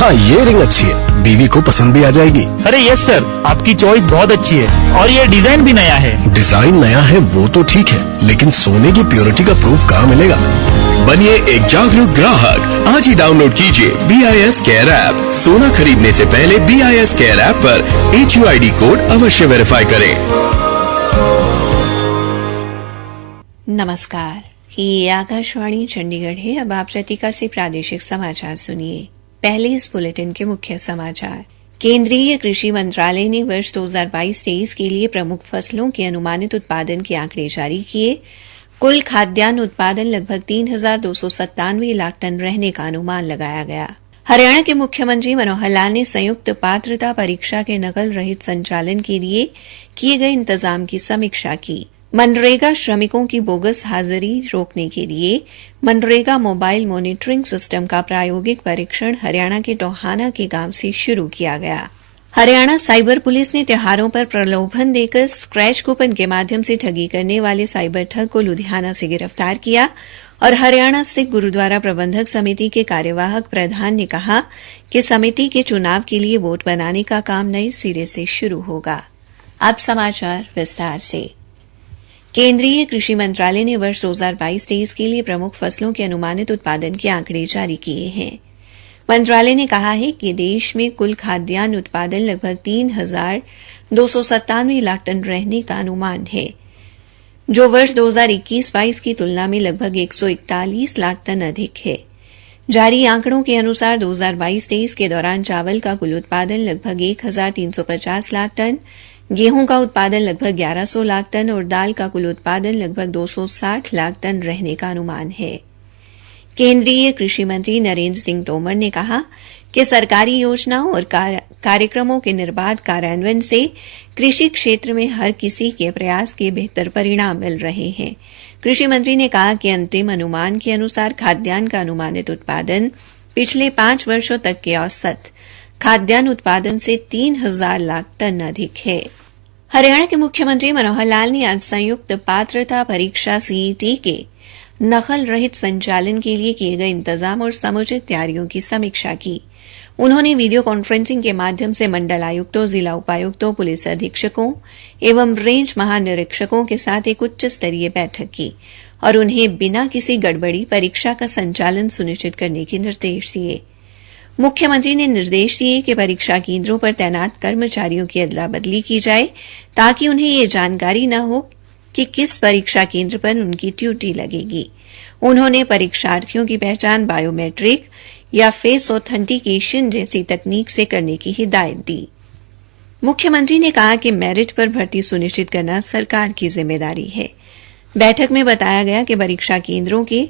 हाँ, ये रिंग अच्छी है, बीवी को पसंद भी आ जाएगी। अरे यस सर, आपकी चॉइस बहुत अच्छी है और ये डिजाइन भी नया है। डिजाइन नया है वो तो ठीक है, लेकिन सोने की प्योरिटी का प्रूफ कहाँ मिलेगा? बनिए एक जागरूक ग्राहक। आज ही डाउनलोड कीजिए BIS केयर ऐप। सोना खरीदने से पहले BIS केयर ऐप पर HUID कोड अवश्य वेरीफाई करें। नमस्कार, ये आकाशवाणी चंडीगढ़ है। अब आप रतिका से प्रादेशिक समाचार सुनिए। पहले इस बुलेटिन के मुख्य समाचार। केंद्रीय कृषि मंत्रालय ने वर्ष 2022-23 के लिए प्रमुख फसलों के अनुमानित उत्पादन के आंकड़े जारी किए। कुल खाद्यान्न उत्पादन लगभग 3,297 लाख टन रहने का अनुमान लगाया गया। हरियाणा के मुख्यमंत्री मनोहर लाल ने संयुक्त पात्रता परीक्षा के नकल रहित संचालन के लिए किए गए इंतजाम की समीक्षा की। मनरेगा श्रमिकों की बोगस हाजिरी रोकने के लिए मनरेगा मोबाइल मॉनिटरिंग सिस्टम का प्रायोगिक परीक्षण हरियाणा के टोहाना के गांव से शुरू किया गया। हरियाणा साइबर पुलिस ने त्योहारों पर प्रलोभन देकर स्क्रैच कूपन के माध्यम से ठगी करने वाले साइबर ठग को लुधियाना से गिरफ्तार किया और हरियाणा सिख गुरुद्वारा प्रबंधक समिति के कार्यवाहक प्रधान ने कहा कि समिति के चुनाव के लिए वोट बनाने का काम नए सिरे से शुरू होगा। अब समाचार विस्तार से। केंद्रीय कृषि मंत्रालय ने वर्ष 2022-23 के लिए प्रमुख फसलों के अनुमानित उत्पादन के आंकड़े जारी किए हैं। मंत्रालय ने कहा है कि देश में कुल खाद्यान्न उत्पादन लगभग 3,297 लाख टन रहने का अनुमान है, जो वर्ष 2021-22 की तुलना में लगभग 141 लाख टन अधिक है। जारी आंकड़ों के अनुसार 2022-23 के दौरान चावल का कुल उत्पादन लगभग 1,350 लाख टन, गेहूं का उत्पादन लगभग 1,100 लाख टन और दाल का कुल उत्पादन लगभग 260 लाख टन रहने का अनुमान है। केंद्रीय कृषि मंत्री नरेंद्र सिंह तोमर ने कहा कि सरकारी योजनाओं और कार्यक्रमों के निर्बाध कार्यान्वयन से कृषि क्षेत्र में हर किसी के प्रयास के बेहतर परिणाम मिल रहे हैं। कृषि मंत्री ने कहा कि अंतिम अनुमान के अनुसार खाद्यान्न का अनुमानित उत्पादन पिछले 5 वर्षों तक के औसत खाद्यान्न उत्पादन से 3,000 लाख टन अधिक है। हरियाणा के मुख्यमंत्री मनोहर लाल ने आज संयुक्त पात्रता परीक्षा CET के नकल रहित संचालन के लिए किए गए इंतजाम और समुचित तैयारियों की समीक्षा की। उन्होंने वीडियो कॉन्फ्रेंसिंग के माध्यम से मंडल आयुक्तों, जिला उपायुक्तों, पुलिस अधीक्षकों एवं रेंज महानिरीक्षकों के साथ एक उच्च स्तरीय बैठक की और उन्हें बिना किसी गड़बड़ी परीक्षा का संचालन सुनिश्चित करने के निर्देश दिए। मुख्यमंत्री ने निर्देश दिए कि परीक्षा केंद्रों पर तैनात कर्मचारियों की अदला बदली की जाए ताकि उन्हें ये जानकारी न हो कि किस परीक्षा केंद्र पर उनकी ड्यूटी लगेगी। उन्होंने परीक्षार्थियों की पहचान बायोमेट्रिक या फेस ऑथेंटिकेशन जैसी तकनीक से करने की हिदायत दी। मुख्यमंत्री ने कहा कि मेरिट पर भर्ती सुनिश्चित करना सरकार की जिम्मेदारी है। बैठक में बताया गया कि परीक्षा केंद्रों के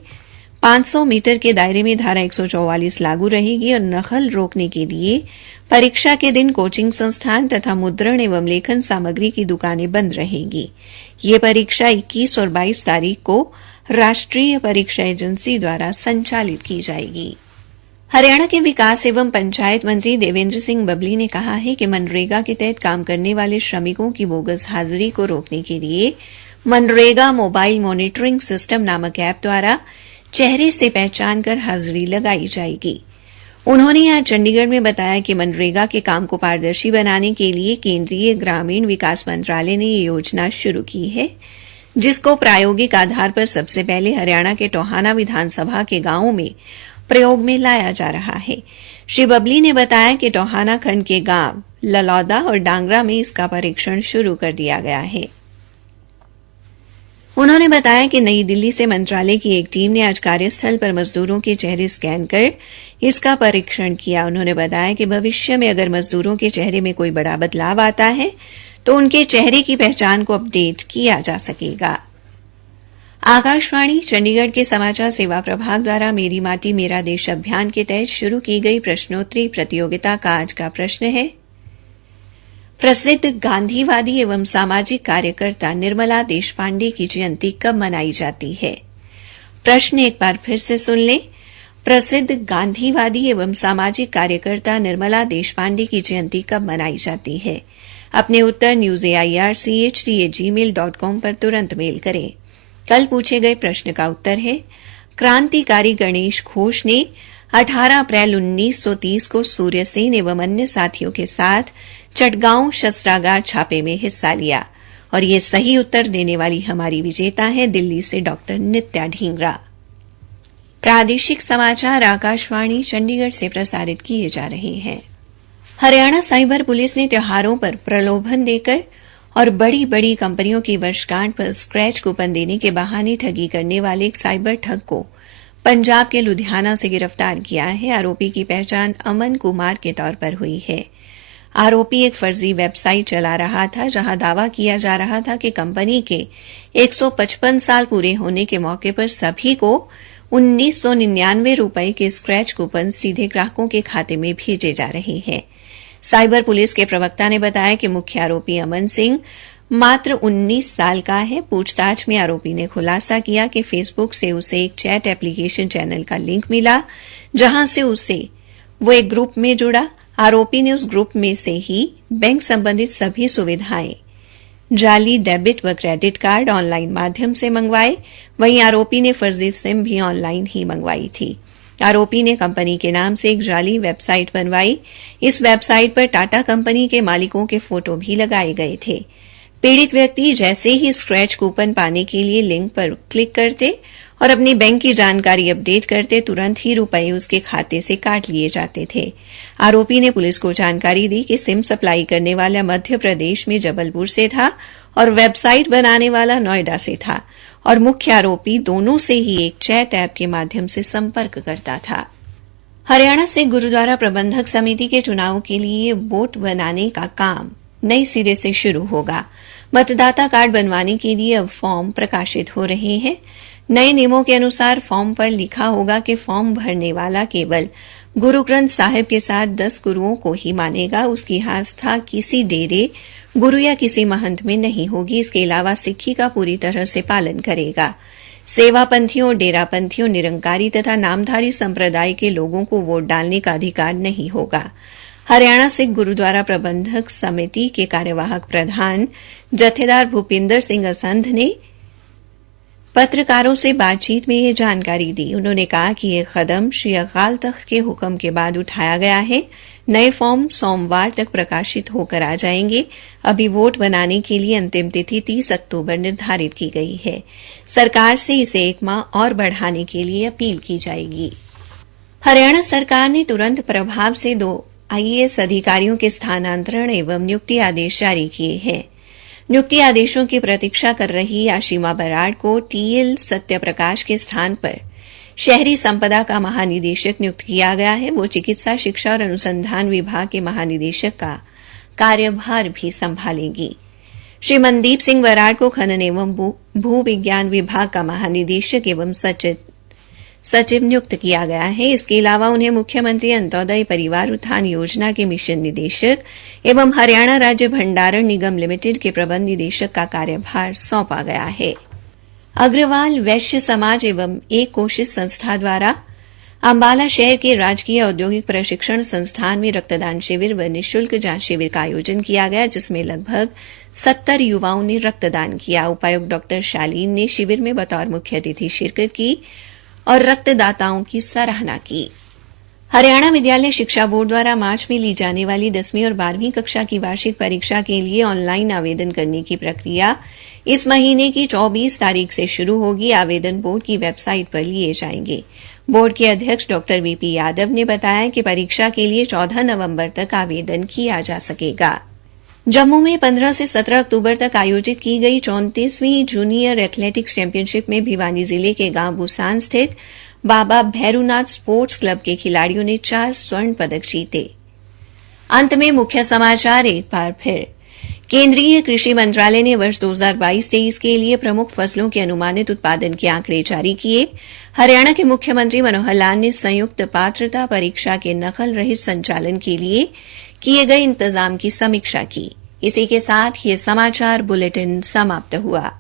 500 मीटर के दायरे में धारा 144 लागू रहेगी और नकल रोकने के लिए परीक्षा के दिन कोचिंग संस्थान तथा मुद्रण एवं लेखन सामग्री की दुकानें बंद रहेंगी। ये परीक्षा 21 और 22 तारीख को राष्ट्रीय परीक्षा एजेंसी द्वारा संचालित की जाएगी। हरियाणा के विकास एवं पंचायत मंत्री देवेंद्र सिंह बबली ने कहा है कि मनरेगा के तहत काम करने वाले श्रमिकों की बोगस हाजिरी को रोकने के लिए मनरेगा मोबाइल मॉनिटरिंग सिस्टम नामक ऐप द्वारा चेहरे से पहचान कर हाजिरी लगाई जाएगी। उन्होंने आज चंडीगढ़ में बताया कि मनरेगा के काम को पारदर्शी बनाने के लिए केंद्रीय ग्रामीण विकास मंत्रालय ने ये योजना शुरू की है, जिसको प्रायोगिक आधार पर सबसे पहले हरियाणा के टोहाना विधानसभा के गांवों में प्रयोग में लाया जा रहा है। श्री बबली ने बताया कि टोहाना खंड के गांव ललौदा और डांगरा में इसका परीक्षण शुरू कर दिया गया है। उन्होंने बताया कि नई दिल्ली से मंत्रालय की एक टीम ने आज कार्यस्थल पर मजदूरों के चेहरे स्कैन कर इसका परीक्षण किया। उन्होंने बताया कि भविष्य में अगर मजदूरों के चेहरे में कोई बड़ा बदलाव आता है तो उनके चेहरे की पहचान को अपडेट किया जा सकेगा। आकाशवाणी चंडीगढ़ के समाचार सेवा प्रभाग द्वारा मेरी माटी मेरा देश अभियान के तहत शुरू की गई प्रश्नोत्तरी प्रतियोगिता का आज का प्रश्न है, प्रसिद्ध गांधीवादी एवं सामाजिक कार्यकर्ता निर्मला देशपांडे की जयंती कब मनाई जाती है? प्रश्न एक बार फिर से सुन लें। प्रसिद्ध गांधीवादी एवं सामाजिक कार्यकर्ता निर्मला देशपांडे की जयंती कब मनाई जाती है? अपने उत्तर newsairchd@gmail.com पर तुरंत मेल करें। कल पूछे गए प्रश्न का उत्तर है, क्रांतिकारी गणेश घोष ने 18 अप्रैल 1930 को सूर्य सेन एवं अन्य साथियों के साथ चटगांव शस्त्रागार छापे में हिस्सा लिया। और ये सही उत्तर देने वाली हमारी विजेता है दिल्ली से डॉक्टर नित्या ढींगरा। प्रादेशिक समाचार आकाशवाणी चंडीगढ़ से प्रसारित किए जा रहे हैं। हरियाणा साइबर पुलिस ने त्योहारों पर प्रलोभन देकर और बड़ी बड़ी कंपनियों की वर्षगांठ पर स्क्रैच कूपन देने के बहाने ठगी करने वाले एक साइबर ठग को पंजाब के लुधियाना से गिरफ्तार किया है। आरोपी की पहचान अमन कुमार के तौर पर हुई है। आरोपी एक फर्जी वेबसाइट चला रहा था जहां दावा किया जा रहा था कि कंपनी के 155 साल पूरे होने के मौके पर सभी को 1999 रुपए के स्क्रैच कूपन सीधे ग्राहकों के खाते में भेजे जा रहे हैं। साइबर पुलिस के प्रवक्ता ने बताया कि मुख्य आरोपी अमन सिंह मात्र 19 साल का है। पूछताछ में आरोपी ने खुलासा किया कि फेसबुक से उसे एक चैट एप्लीकेशन चैनल का लिंक मिला जहां से वो एक ग्रुप में जुड़ा। आरोपी ने उस ग्रुप में से ही बैंक संबंधित सभी सुविधाएं, जाली डेबिट व क्रेडिट कार्ड ऑनलाइन माध्यम से मंगवाए। वहीं आरोपी ने फर्जी सिम भी ऑनलाइन ही मंगवाई थी। आरोपी ने कंपनी के नाम से एक जाली वेबसाइट बनवाई। इस वेबसाइट पर टाटा कंपनी के मालिकों के फोटो भी लगाए गए थे। पीड़ित व्यक्ति जैसे ही स्क्रैच कूपन पाने के लिए लिंक पर क्लिक करते और अपनी बैंक की जानकारी अपडेट करते, तुरंत ही रुपए उसके खाते से काट लिए जाते थे। आरोपी ने पुलिस को जानकारी दी कि सिम सप्लाई करने वाला मध्य प्रदेश में जबलपुर से था और वेबसाइट बनाने वाला नोएडा से था और मुख्य आरोपी दोनों से ही एक चैट ऐप के माध्यम से संपर्क करता था। हरियाणा से गुरुद्वारा प्रबंधक समिति के चुनाव के लिए वोट बनाने का काम नए सिरे से शुरू होगा। मतदाता कार्ड बनवाने के लिए अब फॉर्म प्रकाशित हो रहे हैं। नए नियमों के अनुसार फॉर्म पर लिखा होगा कि फॉर्म भरने वाला केवल गुरु ग्रंथ साहिब के साथ 10 गुरुओं को ही मानेगा। उसकी आस्था किसी डेरे, गुरु या किसी महंत में नहीं होगी। इसके अलावा सिक्खी का पूरी तरह से पालन करेगा। सेवापंथियों, डेरापंथियों, निरंकारी तथा नामधारी संप्रदाय के लोगों को वोट डालने का अधिकार नहीं होगा। हरियाणा सिख गुरुद्वारा प्रबंधक समिति के कार्यवाहक प्रधान जथेदार भूपिंदर सिंह असंध ने पत्रकारों से बातचीत में ये जानकारी दी। उन्होंने कहा कि यह कदम श्री अकाल तख्त के हुक्म के बाद उठाया गया है। नए फॉर्म सोमवार तक प्रकाशित होकर आ जाएंगे। अभी वोट बनाने के लिए अंतिम तिथि 30 अक्टूबर निर्धारित की गई है। सरकार से इसे 1 माह और बढ़ाने के लिए अपील की जाएगी। हरियाणा सरकार ने तुरंत प्रभाव से 2 आईएएस अधिकारियों के स्थानांतरण एवं नियुक्ति आदेश जारी किए हैं। नियुक्ति आदेशों की प्रतीक्षा कर रही आशिमा बराड़ को टीएल सत्यप्रकाश के स्थान पर शहरी संपदा का महानिदेशक नियुक्त किया गया है। वो चिकित्सा शिक्षा और अनुसंधान विभाग के महानिदेशक का कार्यभार भी संभालेंगी। श्री मनदीप सिंह बराड़ को खनन एवं भू विज्ञान विभाग का महानिदेशक एवं सचिव नियुक्त किया गया है। इसके अलावा उन्हें मुख्यमंत्री अंत्योदय परिवार उत्थान योजना के मिशन निदेशक एवं हरियाणा राज्य भंडारण निगम लिमिटेड के प्रबंध निदेशक का कार्यभार सौंपा गया है। अग्रवाल वैश्य समाज एवं एक कोशिश संस्था द्वारा अंबाला शहर के राजकीय औद्योगिक प्रशिक्षण संस्थान में रक्तदान शिविर व निःशुल्क जांच शिविर का आयोजन किया गया, जिसमें लगभग 70 युवाओं ने रक्तदान किया। उपायुक्त डॉ शालीन ने शिविर में बतौर मुख्य अतिथि शिरकत की और रक्तदाताओं की सराहना की। हरियाणा विद्यालय शिक्षा बोर्ड द्वारा मार्च में ली जाने वाली 10वीं और 12वीं कक्षा की वार्षिक परीक्षा के लिए ऑनलाइन आवेदन करने की प्रक्रिया इस महीने की 24 तारीख से शुरू होगी। आवेदन बोर्ड की वेबसाइट पर लिए जाएंगे। बोर्ड के अध्यक्ष डॉ वीपी यादव ने बताया कि परीक्षा के लिए 14 नवंबर तक आवेदन किया जा सकेगा। जम्मू में 15 से 17 अक्टूबर तक आयोजित की गई 34वीं जूनियर एथलेटिक्स चैंपियनशिप में भिवानी जिले के गांव बुसान स्थित बाबा भैरूनाथ स्पोर्ट्स क्लब के खिलाड़ियों ने 4 स्वर्ण पदक जीते। अंत में मुख्य समाचार एक बार फिर। केंद्रीय कृषि मंत्रालय ने वर्ष 2022-23 के लिए प्रमुख फसलों के अनुमानित उत्पादन के आंकड़े जारी किए। हरियाणा के मुख्यमंत्री मनोहर लाल ने संयुक्त पात्रता परीक्षा के नकल रहित संचालन के लिए किए गए इंतजाम की समीक्षा की। इसी के साथ ये समाचार बुलेटिन समाप्त हुआ।